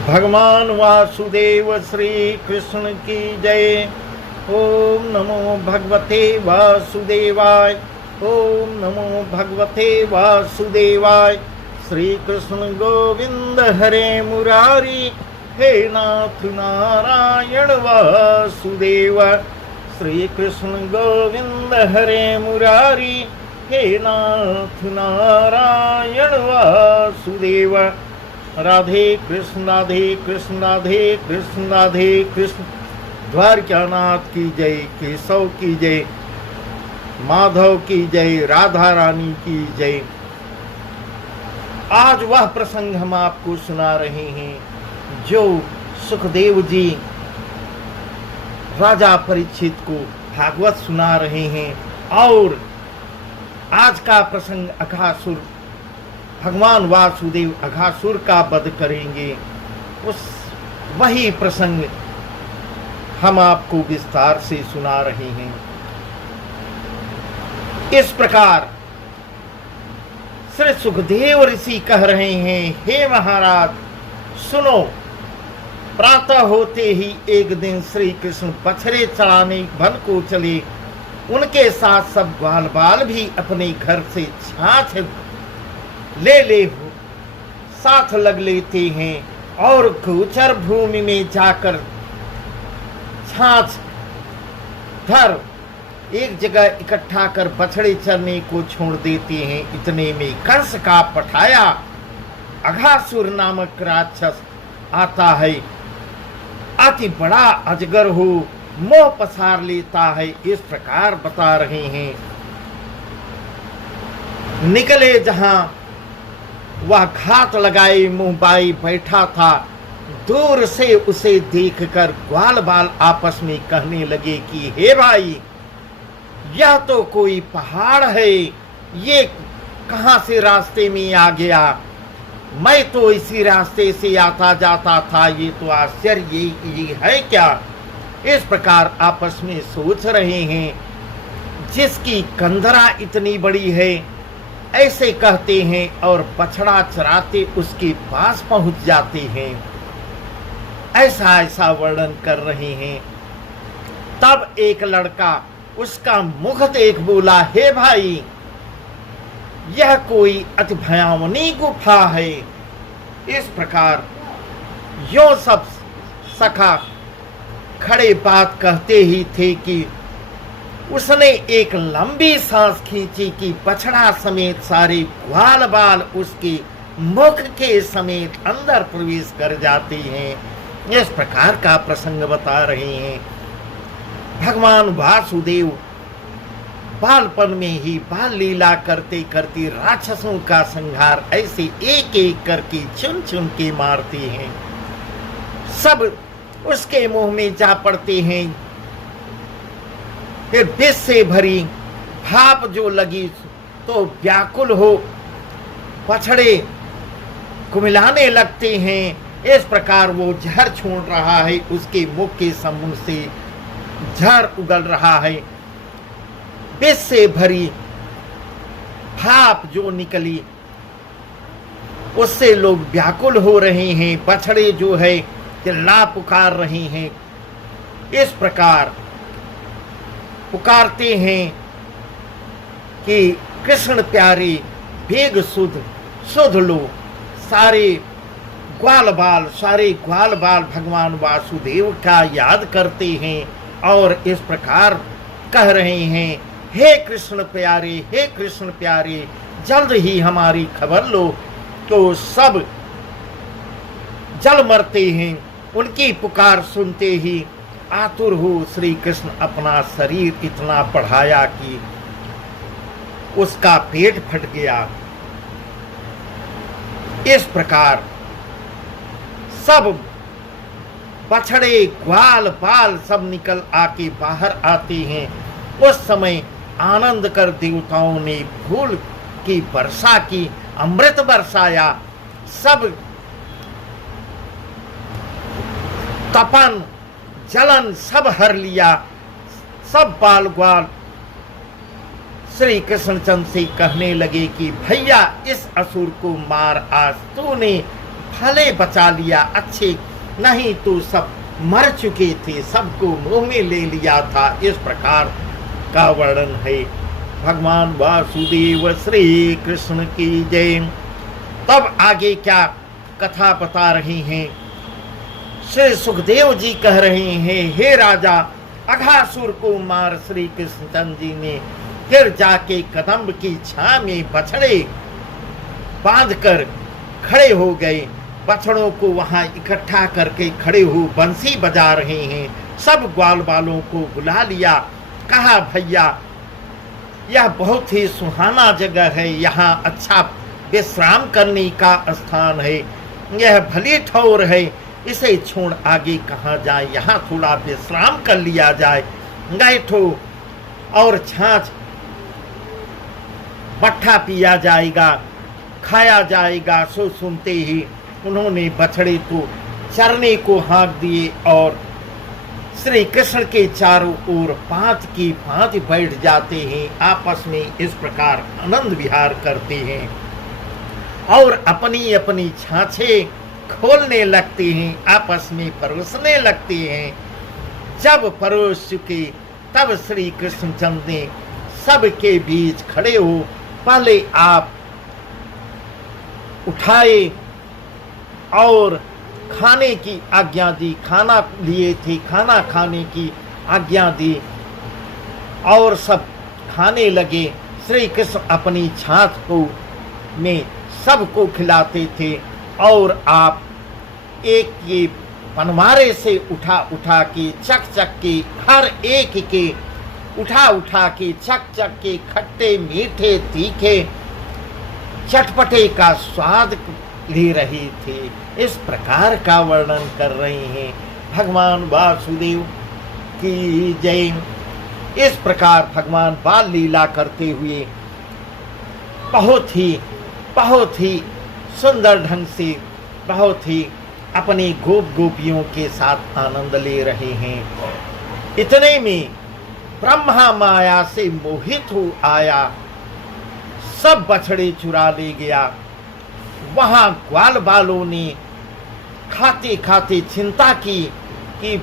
भगवान वासुदेव श्री कृष्ण की जय। ओम नमो भगवते वासुदेवाय। ओम नमो भगवते वासुदेवाय। श्री कृष्ण गोविंद हरे मुरारी, हे नाथ नारायण वासुदेव। श्री कृष्ण गोविंद हरे मुरारी, हे नाथ नारायण वासुदेव। राधे कृष्ण राधे कृष्ण राधे कृष्ण राधे कृष्ण। द्वारकानाथ की जय, केशव की जय, माधव की जय, राधा रानी की जय। आज वह प्रसंग हम आपको सुना रहे हैं जो सुखदेव जी राजा परीक्षित को भागवत सुना रहे हैं। और आज का प्रसंग अघासुर, भगवान वासुदेव अघासुर का वध करेंगे। उस वही प्रसंग हम आपको विस्तार से सुना रहे हैं। इस प्रकार श्री सुखदेव ऋषि कह रहे हैं, हे महाराज सुनो। प्रातः होते ही एक दिन श्री कृष्ण बछड़े चराने वन को चले। उनके साथ सब ग्वाल बाल भी अपने घर से छाछ ले साथ लग लेते हैं और गोचर भूमि में जाकर छाछ धर एक जगह इकट्ठा कर बछड़े चरने को छोड़ देते हैं। इतने में कंस का पठाया अघासुर नामक राक्षस आता है। अति बड़ा अजगर हो, मोह पसार लेता है। इस प्रकार बता रहे हैं। निकले जहां वह घात लगाए मुंह बाई बैठा था, दूर से उसे देखकर ग्वाल बाल आपस में कहने लगे कि हे भाई, यह तो कोई पहाड़ है, ये कहां से रास्ते में आ गया? मैं तो इसी रास्ते से आता जाता था, ये तो आश्चर्य ये है क्या? इस प्रकार आपस में सोच रहे हैं। जिसकी कंदरा इतनी बड़ी है, ऐसे कहते हैं और बछड़ा चराते उसके पास पहुंच जाते हैं। ऐसा ऐसा वर्णन कर रहे हैं। तब एक लड़का उसका मुख देख बोला, हे भाई, यह कोई अति भयावनी गुफा है। इस प्रकार यो सब सखा खड़े बात कहते ही थे कि उसने एक लंबी सांस खींची कि बछड़ा समेत सारे ग्वाल बाल उसके मुख के समेत अंदर प्रवेश कर जाते हैं। इस प्रकार का प्रसंग बता रहे हैं। भगवान वासुदेव बालपन में ही बाल लीला करते करते राक्षसों का संहार ऐसे एक एक करके चुन चुन के मारते हैं। सब उसके मुंह में जा पड़ते हैं। फिर विष से भरी भाप जो लगी तो व्याकुल हो बछड़े कुमिलाने लगते हैं। इस प्रकार वो जहर छोड़ रहा है, उसके मुख के समूह से जहर उगल रहा है। विष से भरी भाप जो निकली उससे लोग व्याकुल हो रहे हैं। बछड़े जो है चिल्ला पुकार रहे हैं। इस प्रकार पुकारते हैं कि कृष्ण प्यारे भेग सुध लो। सारे ग्वाल बाल भगवान वासुदेव का याद करते हैं और इस प्रकार कह रहे हैं, हे कृष्ण प्यारे, जल्द ही हमारी खबर लो। तो सब जल मरते हैं। उनकी पुकार सुनते ही आतुर हो श्री कृष्ण अपना शरीर इतना बढ़ाया कि उसका पेट फट गया। इस प्रकार सब बछड़े ग्वाल बाल सब निकल आके बाहर आते हैं। उस समय आनंद कर देवताओं ने फूल की वर्षा की, अमृत बरसाया। सब तपन जलन सब हर लिया। सब बाल ग्वाल श्री कृष्णचंद्र से कहने लगे कि भैया, इस असुर को मार, आज तूने भले बचा लिया, अच्छे नहीं तो सब मर चुके थे, सबको मुंह में ले लिया था। इस प्रकार का वर्णन है। भगवान वासुदेव श्री कृष्ण की जय। तब आगे क्या कथा बता रहे हैं। श्री सुखदेव जी कह रहे हैं, हे राजा, अघासुर को मार श्री कृष्णचंद्र जी ने फिर जाके कदम्ब की छां में बछड़े बांधकर खड़े हो गए। बछड़ों को वहां इकट्ठा करके खड़े हो बंसी बजा रहे हैं। सब ग्वाल बालों को बुला लिया, कहा भैया यह बहुत ही सुहाना जगह है, यहाँ अच्छा विश्राम करने का स्थान है, यह भली ठौर है, इसे छोड़ आगे कहाँ जाए, यहाँ थोड़ा विश्राम कर लिया जाए। बैठो और छाछ मट्ठा पिया जाएगा, खाया जाएगा। सो सुनते ही उन्होंने बछड़े को चरने को हाँक दिए और श्री कृष्ण के चारों ओर पांच की पांच बैठ जाते हैं। आपस में इस प्रकार आनंद विहार करते हैं और अपनी अपनी छाछे खोलने लगते हैं, आपस में परोसने लगते हैं। जब परोस चुके तब श्री कृष्णचंद्र ने सबके बीच खड़े हो पहले आप उठाए और खाने की आज्ञा दी। खाना लिए थे, खाना खाने की आज्ञा दी और सब खाने लगे। श्री कृष्ण अपनी छाछ को में सबको खिलाते थे और आप एक के पनवारे से उठा उठा के चक चक के हर एक के उठा उठा के चक चक के खट्टे मीठे तीखे चटपटे का स्वाद ले रहे थे। इस प्रकार का वर्णन कर रहे हैं। भगवान वासुदेव की जय। इस प्रकार भगवान बाल लीला करते हुए बहुत ही सुंदर ढंग से बहुत ही अपने गोप गोपियों के साथ आनंद ले रहे हैं। इतने में ब्रह्मा माया से मोहित हो आया, सब बछड़े चुरा ले गया। वहां ग्वाल बालों ने खाते खाते चिंता की कि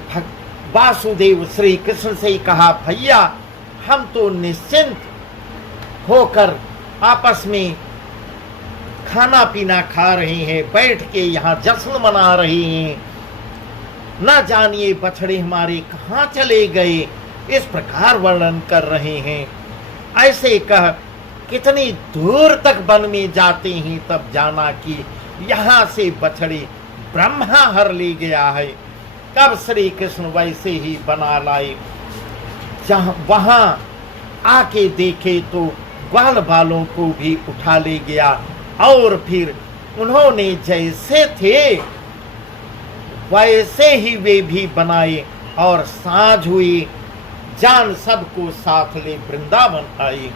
वासुदेव श्री कृष्ण से कहा, भैया हम तो निश्चिंत होकर आपस में खाना पीना खा रहे हैं, बैठ के यहाँ जश्न मना रहे हैं, न जानिए बछड़े हमारे कहाँ चले गए। इस प्रकार वर्णन कर रहे हैं। ऐसे कह कितनी दूर तक वन में जाते हैं तब जाना कि यहाँ से बछड़े ब्रह्मा हर ले गया है। तब श्री कृष्ण वैसे ही बना लाए। जहाँ वहां आके देखे तो ग्वाल बालों को भी उठा ले गया और फिर उन्होंने जैसे थे वैसे ही वे भी बनाए और सांझ हुई। जान सबको साथ ले वृंदावन आए।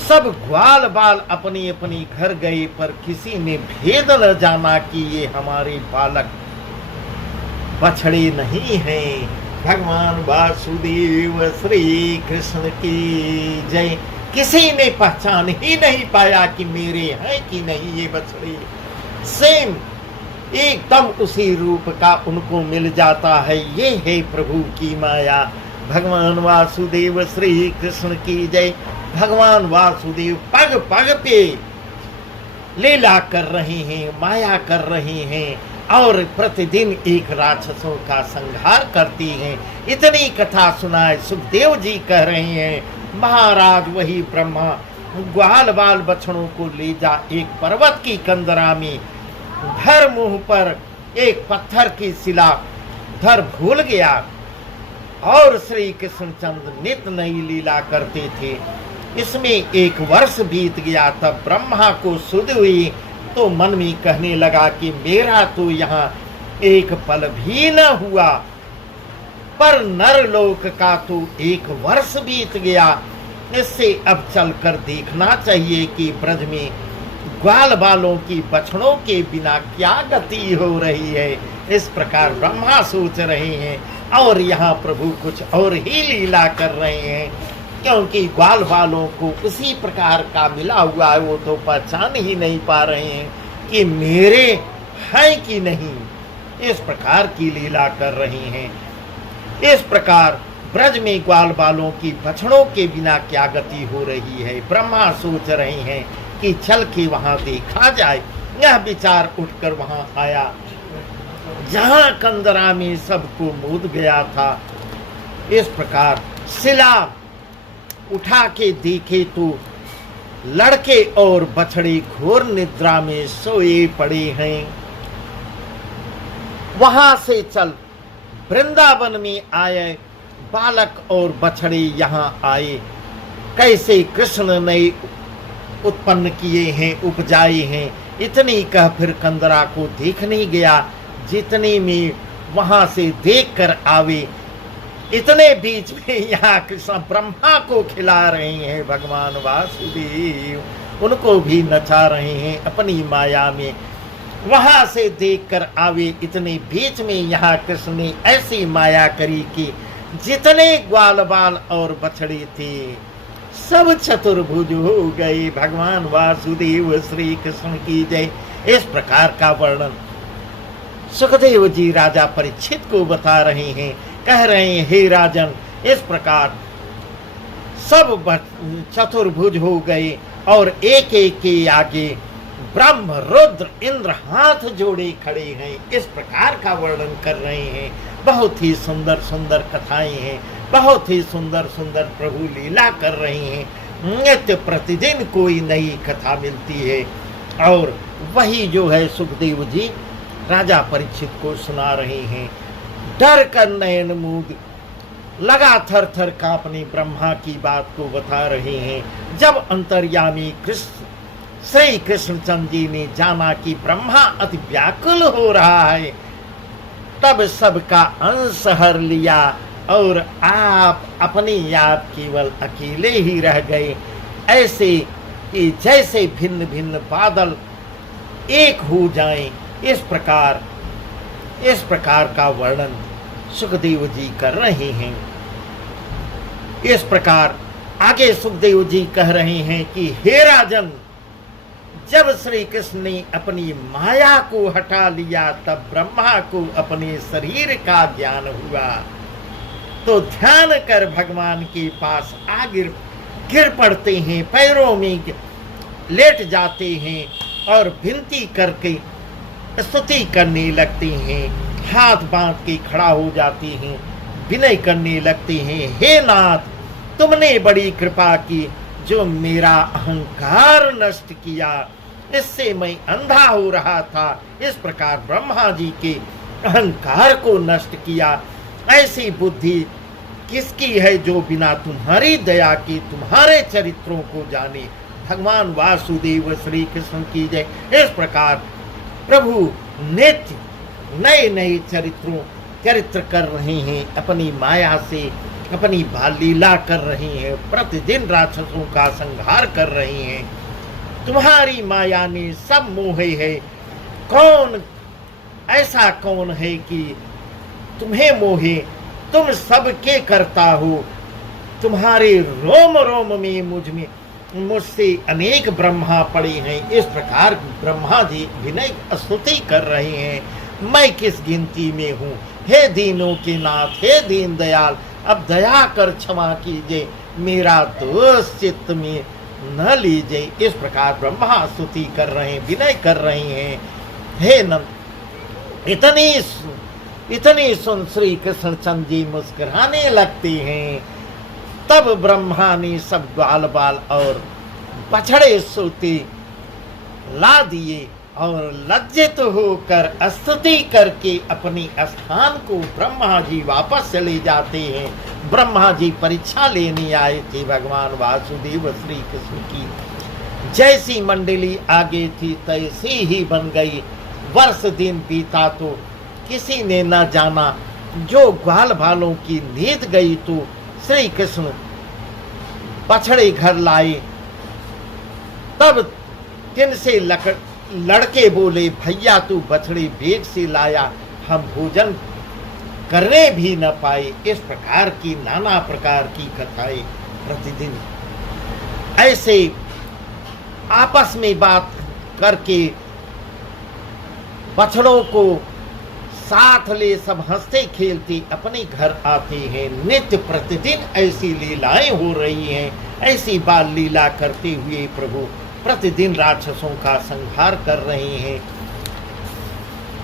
सब ग्वाल बाल अपनी अपनी घर गए, पर किसी ने भेद न जाना कि ये हमारे बालक बछड़े नहीं हैं। भगवान वासुदेव श्री कृष्ण की जय। किसी ने पहचान ही नहीं पाया कि मेरे हैं कि नहीं ये बछड़े। सेम एकदम उसी रूप का उनको मिल जाता है। ये है प्रभु की माया। भगवान वासुदेव श्री कृष्ण की जय। भगवान वासुदेव पग पग पे लीला कर रहे हैं, माया कर रहे हैं और प्रतिदिन एक राक्षसों का संहार करती हैं। इतनी कथा सुनाए सुखदेव जी कह रहे हैं, महाराज वही ब्रह्मा ग्वाल बाल बछड़ों को ले जा एक पर्वत की कंदरा में धर मुंह पर एक पत्थर की शिला धर भूल गया और श्री कृष्णचंद्र नित नई लीला करते थे। इसमें एक वर्ष बीत गया। तब ब्रह्मा को सुध हुई तो मन में कहने लगा कि मेरा तो यहाँ एक पल भी न हुआ, पर नरलोक का तो एक वर्ष बीत गया। इससे अब चलकर देखना चाहिए कि ब्रज में ग्वाल बालों की बछड़ों के बिना क्या गति हो रही है। इस प्रकार ब्रह्मा सोच रहे हैं और यहाँ प्रभु कुछ और ही लीला कर रहे हैं, क्योंकि ग्वाल बालों को उसी प्रकार का मिला हुआ है, वो तो पहचान ही नहीं पा रहे हैं। कि मेरे हैं कि नहीं, इस प्रकार की लीला कर रहे हैं। इस प्रकार ब्रज में ग्वाल बालों की बछड़ों के बिना क्या गति हो रही है। ब्रह्मा सोच रहे हैं कि चल के वहां देखा जाए। यह विचार उठकर वहां आया जहां कंदरा में सबको मूद गया था। इस प्रकार शिला उठा के देखे तो लड़के और बछड़े घोर निद्रा में सोए पड़े हैं। वहां से चल वृंदावन में आए बालक और बछड़े यहाँ आए। कैसे कृष्ण ने उत्पन्न किए हैं, उपजाए हैं, इतनी कह फिर कंदरा को देखने गया। जितने में वहां से देख कर आवे, इतने बीच में यहाँ कृष्ण ब्रह्मा को खिला रहे हैं। भगवान वासुदेव उनको भी नचा रहे हैं अपनी माया में। वहां से देखकर आवे, इतने बीच में यहाँ कृष्ण ने ऐसी माया करी कि जितने ग्वाल बाल और बछड़े थे सब चतुर्भुज हो गए। भगवान वासुदेव श्री कृष्ण की जय। इस प्रकार का वर्णन सुखदेव जी राजा परीक्षित को बता रहे हैं। कह रहे हैं, हे राजन, इस प्रकार सब चतुर्भुज हो गए और एक एक के आगे ब्रह्म रुद्र इंद्र हाथ जोड़े खड़े हैं। इस प्रकार का वर्णन कर रहे हैं। बहुत ही सुंदर सुंदर कथाएं हैं, बहुत ही सुंदर सुंदर प्रभु लीला कर रहे हैं। नित्य प्रतिदिन कोई नई कथा मिलती है और वही जो है सुखदेव जी राजा परीक्षित को सुना रहे हैं। डर कर नयन मूद लगा थर थर कांपने ब्रह्मा की बात को बता रहे हैं। जब अंतर्यामी कृष्ण श्री कृष्णचंद्र जी ने जाना कि ब्रह्मा अति व्याकुल हो रहा है, तब सबका अंश हर लिया और आप अपने आप केवल अकेले ही रह गए। ऐसे कि जैसे भिन्न भिन्न बादल एक हो जाएं। इस प्रकार का वर्णन सुखदेव जी कर रहे हैं। इस प्रकार आगे सुखदेव जी कह रहे हैं कि हे राजन, जब श्री कृष्ण ने अपनी माया को हटा लिया तब ब्रह्मा को अपने शरीर का ज्ञान हुआ, तो ध्यान कर भगवान के पास आ गिर पड़ते हैं, पैरों में लेट जाते हैं और विनती करके स्तुति करने लगते हैं। हाथ बांध के खड़ा हो जाते हैं, विनय करने लगते हैं। हे नाथ, तुमने बड़ी कृपा की, जो मेरा अहंकार नष्ट किया, इससे मैं अंधा हो रहा था। इस प्रकार ब्रह्मा जी के अहंकार को नष्ट किया। ऐसी बुद्धि किसकी है जो बिना तुम्हारी दया के तुम्हारे चरित्रों को जाने। भगवान वासुदेव श्री कृष्ण की जय। इस प्रकार प्रभु नित्य नए नए चरित्र कर रहे हैं, अपनी माया से अपनी बाल लीला कर रहे हैं, प्रतिदिन राक्षसों का संहार कर रहे हैं। तुम्हारी माया ने सब मोहे है। कौन ऐसा कौन है कि तुम्हें मोहे? तुम सबके करता हो। तुम्हारे रोम रोम में मुझसे अनेक ब्रह्मा पड़े हैं। इस प्रकार ब्रह्मा जी विनय स्तुति कर रहे हैं। मैं किस गिनती में हूँ? हे दीनों के नाथ, हे दीन दयाल, अब दया कर क्षमा कीजिए, मेरा दोष चित्त में न लीजिए। इस प्रकार ब्रह्मा स्तुति कर रहे हैं, विनय कर रहे हैं। हे नंद, इतनी सुन श्री कृष्णचंद्र जी मुस्कुराने लगते हैं। तब ब्रह्मा ने सब ग्वाल बाल और बछड़े सोते ला दिए और लज्जित होकर स्तुति करके अपने स्थान को ब्रह्मा जी वापस चले जाते हैं। ब्रह्मा जी परीक्षा लेने आए थे भगवान वासुदेव श्री कृष्ण की। जैसी मंडली आगे थी तैसी ही बन गई। वर्ष दिन बीता तो किसी ने न जाना। जो ग्वाल बालों की नींद गई तो श्री कृष्ण बछड़े घर लाए। तब तिनसे लड़के बोले, भैया तू बछड़े बेग से लाया, हम भोजन करने भी न पाए। इस प्रकार की नाना प्रकार की कथाएं प्रतिदिन ऐसे आपस में बात करके बछड़ों को साथ ले सब हंसते खेलते अपने घर आते हैं। नित्य प्रतिदिन ऐसी लीलाएं हो रही हैं। ऐसी बाल लीला करते हुए प्रभु प्रतिदिन राक्षसों का संहार कर रहे हैं।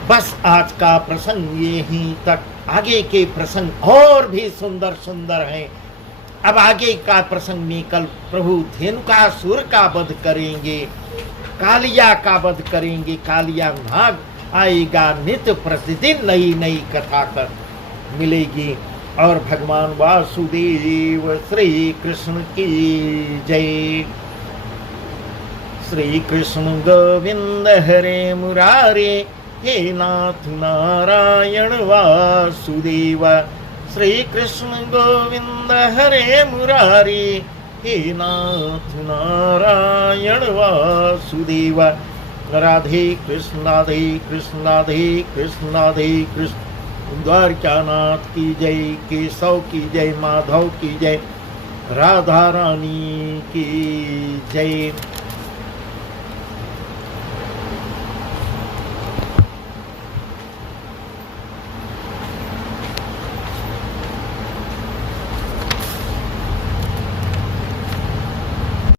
बस आज का प्रसंग यहीं तक। आगे के प्रसंग और भी सुंदर सुंदर हैं। अब आगे का प्रसंग में कल प्रभु धेनुकासुर का वध करेंगे, कालिया का वध करेंगे, कालिया नाग आएगा। नित्य प्रतिदिन नई नई कथा कर मिलेगी। और भगवान वासुदेव श्री कृष्ण की जय। श्री कृष्ण गोविंद हरे मुरारे, हे नाथ नारायण वासुदेव। श्री कृष्ण गोविंद हरे मुरारे, हे नाथ नारायण वासुदेव। राधे कृष्ण राधे कृष्ण राधे कृष्ण राधे कृष्ण। द्वारकानाथ की जय, केशव की जय, माधव की जय, राधा रानी की जय।